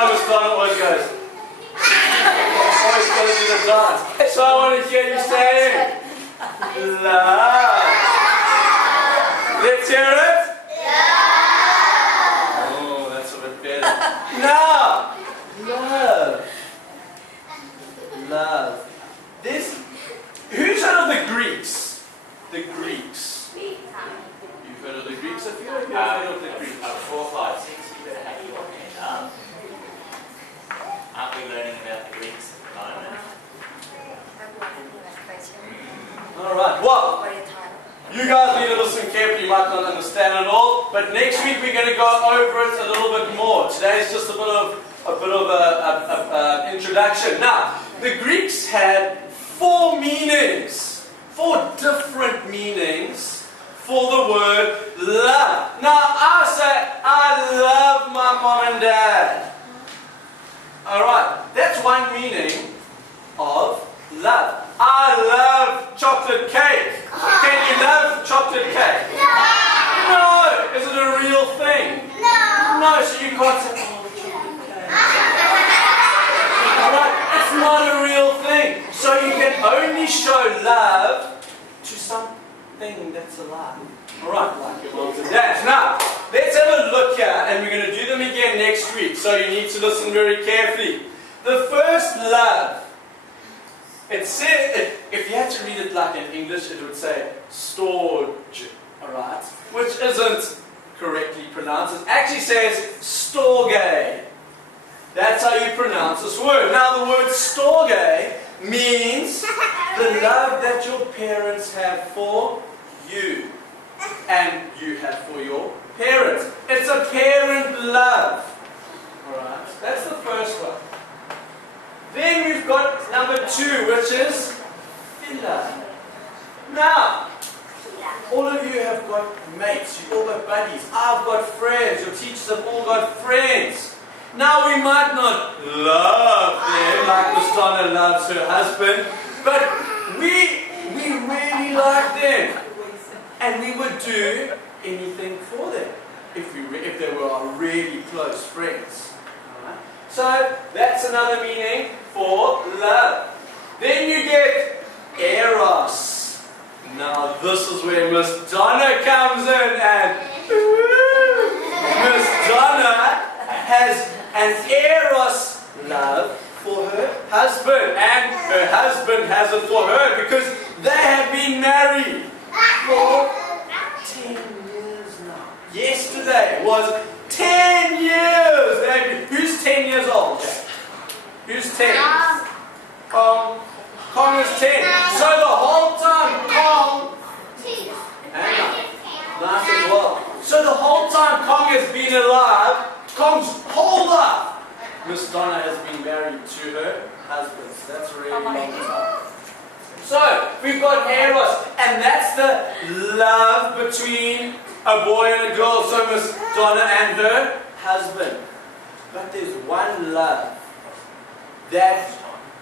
know Miss Donna always goes. Always got to do the dance. So I want to hear you say love. Let's hear it. Oh, that's a bit better. Now, love. Love. Who's heard of the Greeks? The Greeks. You've heard of the Greeks? I feel like you've heard of the Greeks. 4, 5, 6, you better have your hand up. Aren't we learning about the Greeks at the moment? Alright, well, you guys need to listen carefully. You might not understand it all, but next week we're going to go over it a little bit more. Today's just a bit of an introduction. Now, the Greeks had 4 meanings, 4 different meanings for the word love. Now, I say, I love my mom and dad. Alright, that's one meaning of love. I love chocolate cake. Can you love chocolate cake? No! Is it a real thing? No, so you can't say, oh, chocolate cake. Alright, it's not a real thing. So you can only show love to something that's alive. Alright, like your moms and dads. Now, let's have a look here, and we're going to do them again next week, so you need to listen very carefully. The first love, it says, if you had to read it like in English, it would say storge, alright? Which isn't correctly pronounced. It actually says storge. That's how you pronounce this word. Now, the word storge means the love that your parents have for you and you have for your parents. It's a parent love. Alright, that's the first one. Then we've got number 2, which is philia. Now, all of you have got mates, you've all got buddies. I've got friends, your teachers have all got friends. Now, we might not love them like Miss Donna loves her husband, but we really like them. And we would do anything for them if they were our really close friends. Alright? So, that's another meaning for love. Then you get eros. Now, this is where Miss Donna comes in, and Miss Donna has an eros love for her husband, and her husband has it for her because they have been married for 10 years now. Yesterday was 10 years. Who's 10 years old? Who's 10? Kong is 10. So the whole time Kong, nice as well. So the whole time Kong has been alive, Kong's whole life, Miss Donna has been married to her husband. So that's a really long time. So we've got eros, and that's the love between a boy and a girl. So Miss Donna and her husband. But there's one love that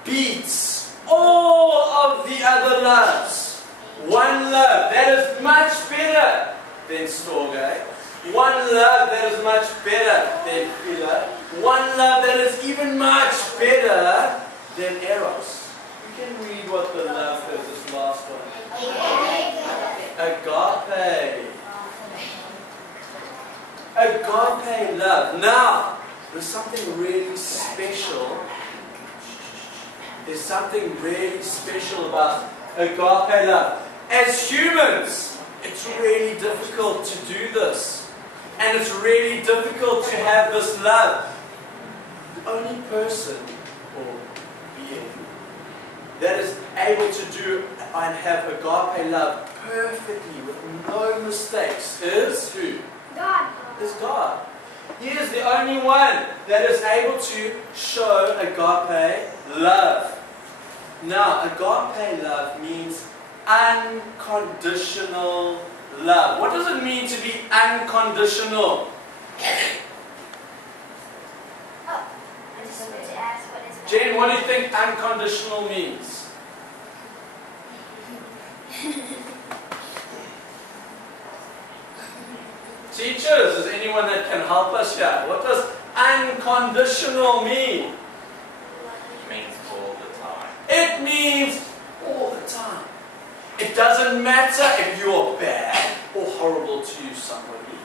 beats all of the other loves. One love that is much better than storge. One love that is much better than philia. One love that is even much better than eros. You can read what the love is, this last one. Agape. Agape love. Now, there's something really special. There's something really special about agape love. As humans, it's really difficult to do this. And it's really difficult to have this love. The only person or being that is able to do and have agape love perfectly with no mistakes is who? God. Is God. He is the only one that is able to show agape love. Now, agape love means unconditional love. What does it mean to be unconditional? I just wanted to ask, what is Jen, what do you think unconditional means? Teachers, is anyone that can help us here? What does unconditional unconditional mean? It means all the time. It means all the time. It doesn't matter if you're bad or horrible to somebody.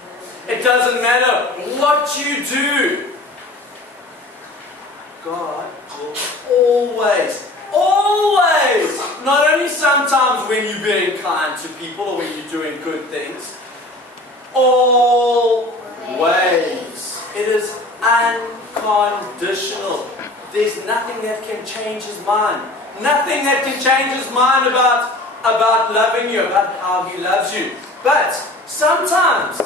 It doesn't matter what you do. God will always, not only sometimes when you're being kind to people or when you're doing good things, always. It is unconditional. There's nothing that can change his mind. Nothing that can change his mind about loving you, about how he loves you. But sometimes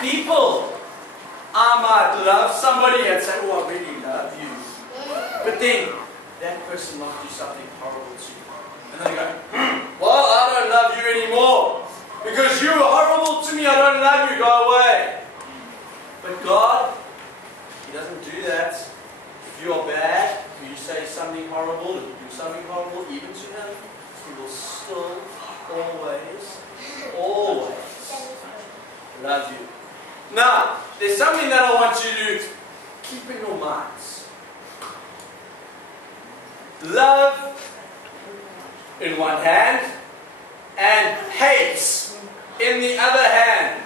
people, I might love somebody and say, oh, I really love you. But then that person might do something horrible to you. And then you go, well, I don't love you anymore. Because you were horrible to me, I don't love you, go away. But God, he doesn't do that. If you're bad, if you say something horrible, if you do something horrible, even to him, he will still always love you. Now, there's something that I want you to keep in your minds. Love in one hand and hate in the other hand.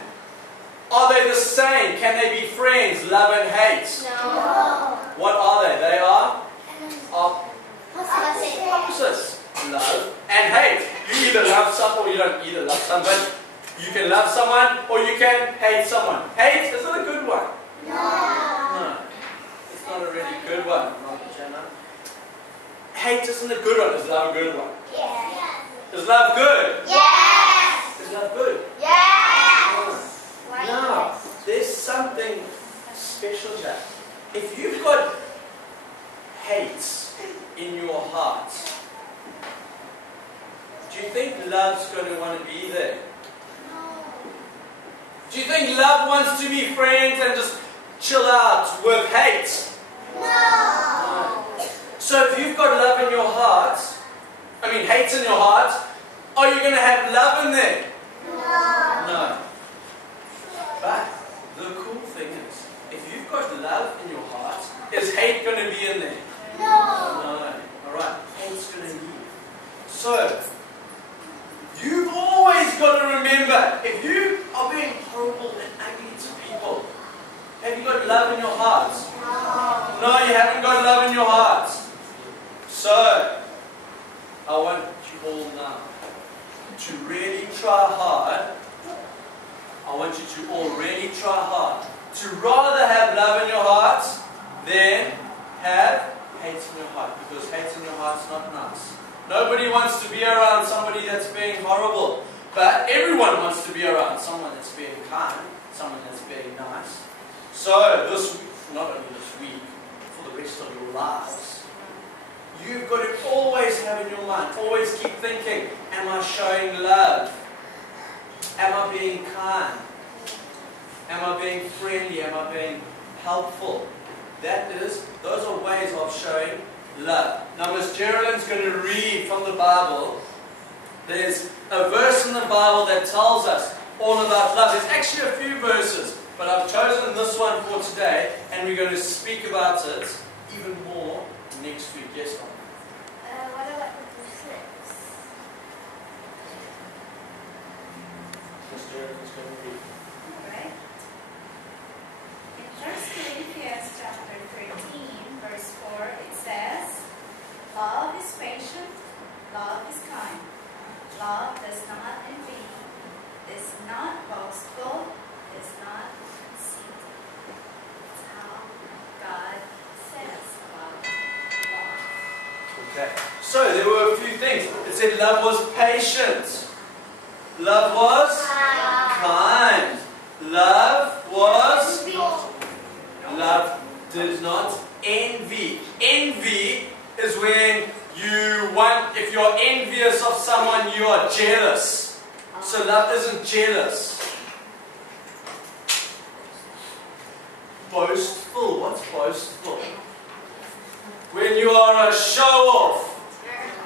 Are they the same? Can they be friends? Love and hate? No. What are they? They are opposites. Love and hate. You either love someone or you don't either love someone. You can love someone or you can hate someone. Hate is not a good one. No. It's not a really good one. Hate isn't a good one. Is love a good one? Yes. Is love good? Yes. Is love good? Yes. Now, there's something special here. If you've got hate in your heart, do you think love's going to want to be there? Do you think love wants to be friends and just chill out with hate? No. So if you've got love in your heart, hate in your heart, are you going to have love in there? No. But the cool thing is, if you've got love in your heart, is hate going to be in there? No. Alright, hate's going to leave. So, you've always got to remember, if you are being horrible and ugly to people, have you got love in your heart? No, you haven't got love in your heart. So, I want you all now to really try hard. I want you to all really try hard to rather have love in your heart than have hate in your heart. Because hate in your heart is not nice. Nobody wants to be around somebody that's being horrible. But everyone wants to be around someone that's being kind, someone that's being nice. So this week, not only this week, for the rest of your lives, you've got to always have in your mind, always keep thinking, am I showing love? Am I being kind? Am I being friendly? Am I being helpful? Those are ways of showing love. Now Miss Geraldine's going to read from the Bible. There's a verse in the Bible that tells us all about love. There's actually a few verses, but I've chosen this one for today, and we're going to speak about it even more next week. Yes, Mom? What about the slips? Miss Geraldine's going to read. Alright. In 1 Corinthians chapter 13, verse 4, it says, love is patient, love is kind. Love does not envy, is not boastful, is not conceited. That's how God says about love. Okay. So there were a few things. It said love was patient. Love was kind. Love was... Love did not envy. Envy is when if you're envious of someone, you are jealous. So love isn't jealous. Boastful. What's boastful? When you are a show-off,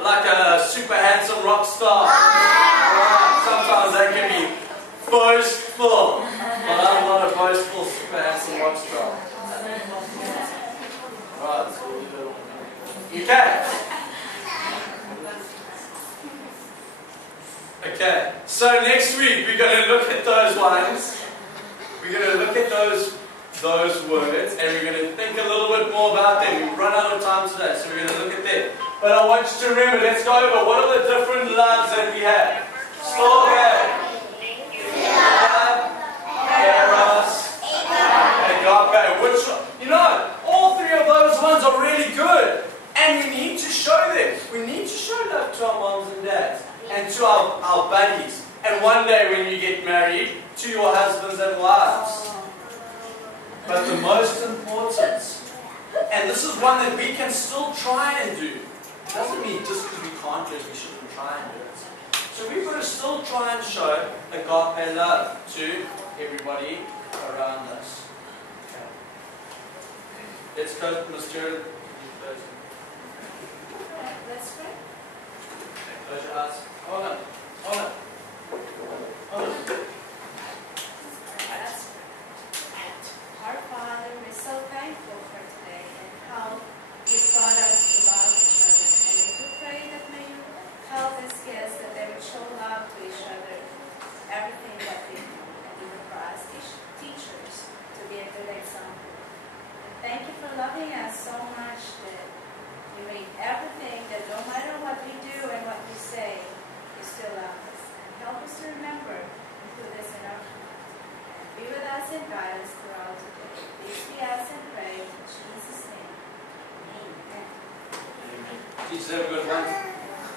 like a super handsome rock star. Sometimes they can be boastful. But I'm not a boastful super handsome rock star. Okay. Okay. So next week we're going to look at those ones. We're going to look at those words, and we're going to think a little bit more about them. We've run out of time today, so we're going to look at them. But I want you to remember, let's go over what are the different loves that we have. Storge, love, eros, agape. Which, you know, all three of those ones are really good. And we need to show them. We need to show love to our moms and dads and to our buddies. And one day when you get married, to your husbands and wives. But the most important, and this is one that we can still try and do. Doesn't mean just because we can't do it, we shouldn't try and do it. So we've got to still try and show agape love to everybody around us. Okay. Let's go, Ms. Jared. Let's pray. Close your eyes. Hold on. Hold on. Hold on. Our Father, we're so thankful for today and how you taught us to love each other. And we do pray that may you help us guests that they would show love to each other, everything that we do, and even for us teachers to be a good example. And thank you for loving us so much that you made everything that no matter what we do and what we say, you still love us. And help us to remember and put this in our heart. And be with us and guide us throughout the day. Please be us and pray in Jesus' name. Amen. Teachers, have a good one.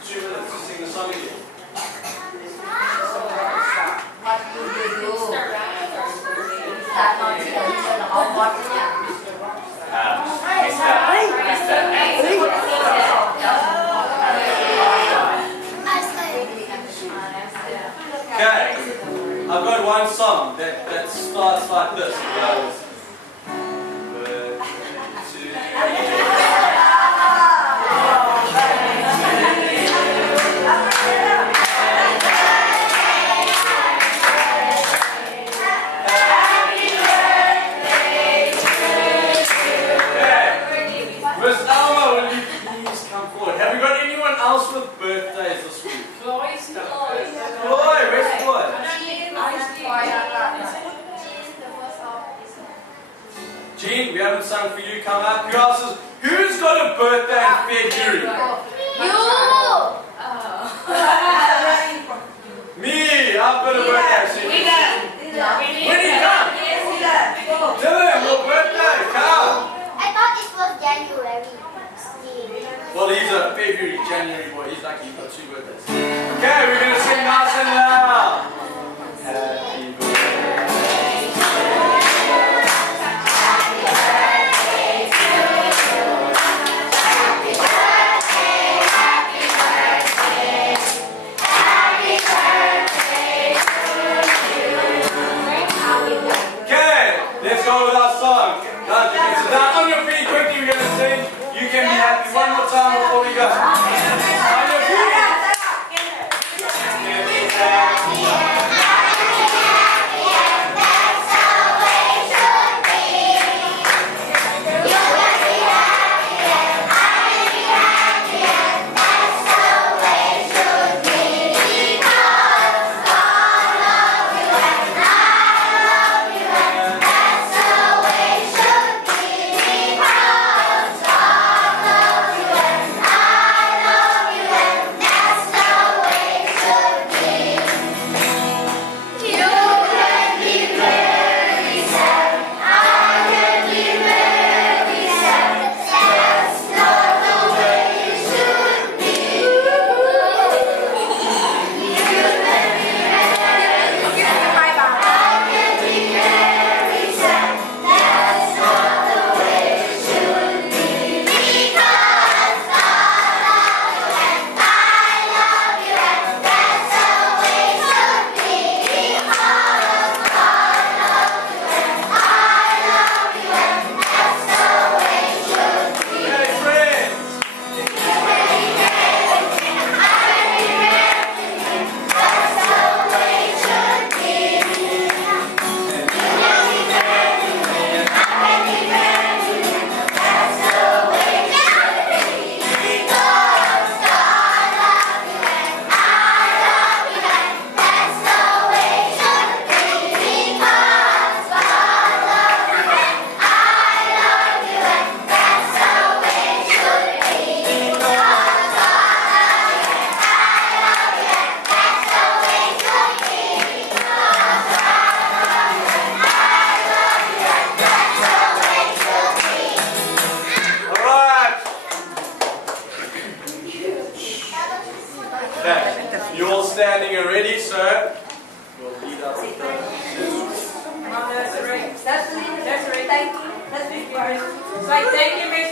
2 minutes to sing the song again. What do you do? Start not to all watching. Okay, I've got one song that starts like this. It goes, 1, 2, 3. Miss Alma, will you please come forward? Have we got anyone else with birthdays this week? Chloe, where's Chloe? Jean, we haven't sung for you. Come up. Who else is? Who's got a birthday in February? Me. I've got a birthday. When you come? Dylan, your birthday. Come. I thought it was January. Well, he's a February, January boy. He's lucky he's got 2 birthdays. Okay, we're going to sing nice and loud. Happy birthday. Let's go with our song. Guys, you can sit down on your feet quickly. We're going to sing. You can be happy one more time before we go. On your feet. Okay. You're all standing already, so we'll lead up with the That's the thank you. That's the first. So I thank you, Miss.